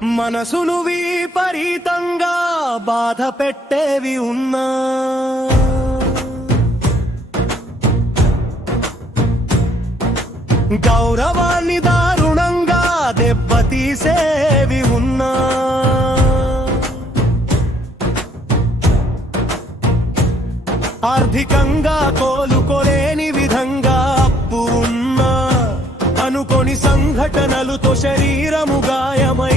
మనసును విపరీతంగా బాధ పెట్టేవి ఉన్నా గౌరవాన్ని దారుణంగా దెబ్బతీసేవి ఉన్నా ఆర్థికంగా కోలుకోలేని విధంగా అప్పు ఉన్నా అనుకొని సంఘటనలుతో శరీరము గాయమై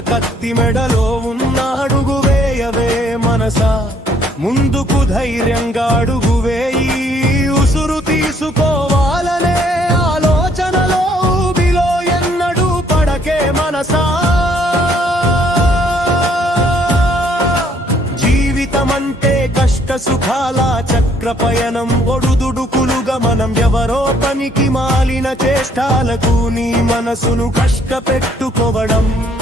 కత్తి మెడలో ఉన్న అడుగు వేయవే మనసా. ముందుకు ధైర్యంగా అడుగు వేయి. ఉసురు తీసుకోవాలనే ఆలోచనలో ఊబిలో ఎన్నడూ పడకే మనసా. జీవితమంటే కష్ట సుఖాల చక్ర పయనం. ఒడుదుడుకులు గమనం ఎవరో పనికి మాలిన చేష్టాలకు నీ మనసును కష్టపెట్టుకోవడం.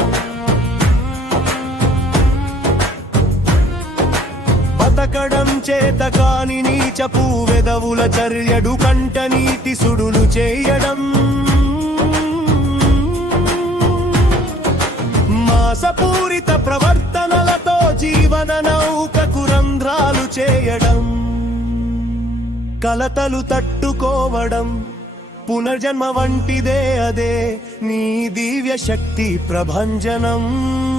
బతకడం చేత కాని నీచపు వెదవుల చర్యడు కంట నీటి సుడులు చేయడం. మాసపూరిత ప్రవర్తనలతో జీవన నౌకకు రంధ్రాలు చేయడం. కలతలు తట్టుకోవడం. పునర్జన్మ వంటిదే అదే నీ దివ్య శక్తి ప్రభంజనం.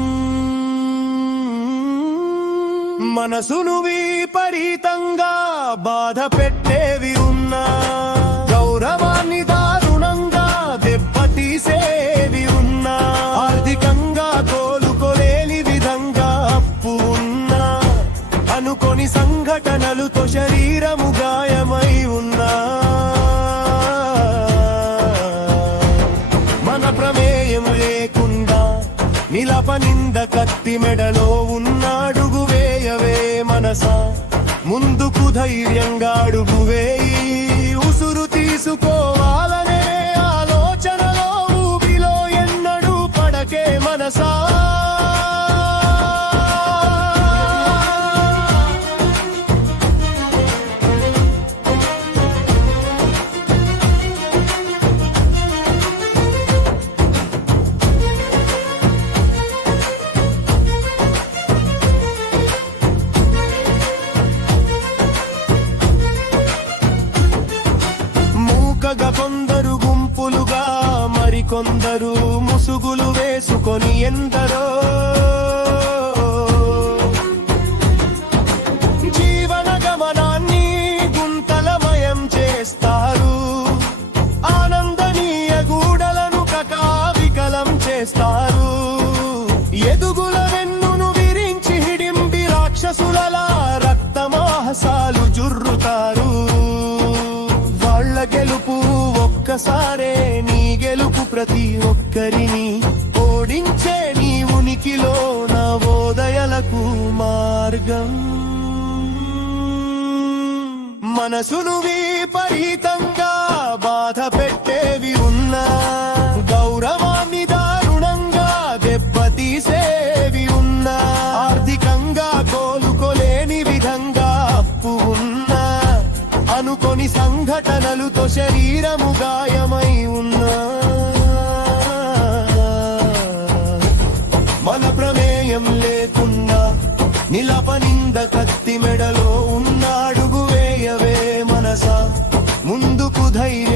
మనసును విపరీతంగా బాధ పెట్టేవి ఉన్నా గౌరవాన్ని దారుణంగా దెబ్బతీసేవి ఉన్నా ఆర్థికంగా కోలుకోలేని విధంగా అప్పు ఉన్నా అనుకొని సంఘటనలుతో శరీరము గాయమై ఉన్నా. మన ప్రమేయం లేకుండా నిలప నింద కత్తి మెడలో ఉన్నాడు. ముందుకు ధైర్యంగా అడుగు వేయి ఉసురు తీసుకోవాలనే కొందరు ముసుగులు వేసుకొని ఎందరో. జీవన గమనాన్ని గుంతలమయం చేస్తారు. ఆనందనీయ గూడలను కకావికలం చేస్తారు. ఎదుగుల వెన్నును విరించి హిడింబి రాక్షసులలా రక్తమాహసాలు జుర్రుతారు. వాళ్ళ గెలుపు ఒక్కసారి ప్రతి ఒక్కరిని ఓడించే నీ ఉనికిలో నవోదయలకు మార్గం. మనసును విపరీతంగా బాధ పెట్టేవి ఉన్నా గౌరవాన్ని దారుణంగా దెబ్బతీసేవి ఉన్నా ఆర్థికంగా కోలుకోలేని విధంగా అప్పు ఉన్నా అనుకొని సంఘటనలుతో శరీరము గాయమై ఉన్నా ముందుకు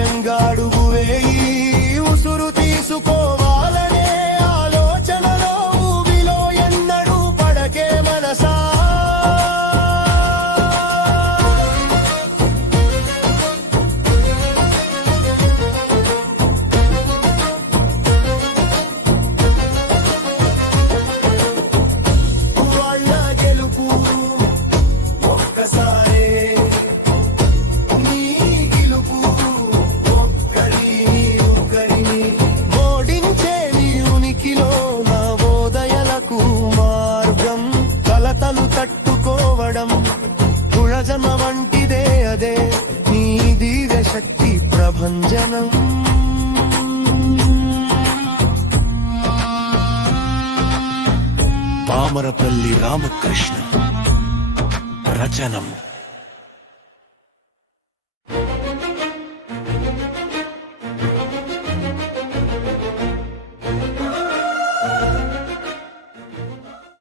పామరపల్లి రామకృష్ణ. రచనం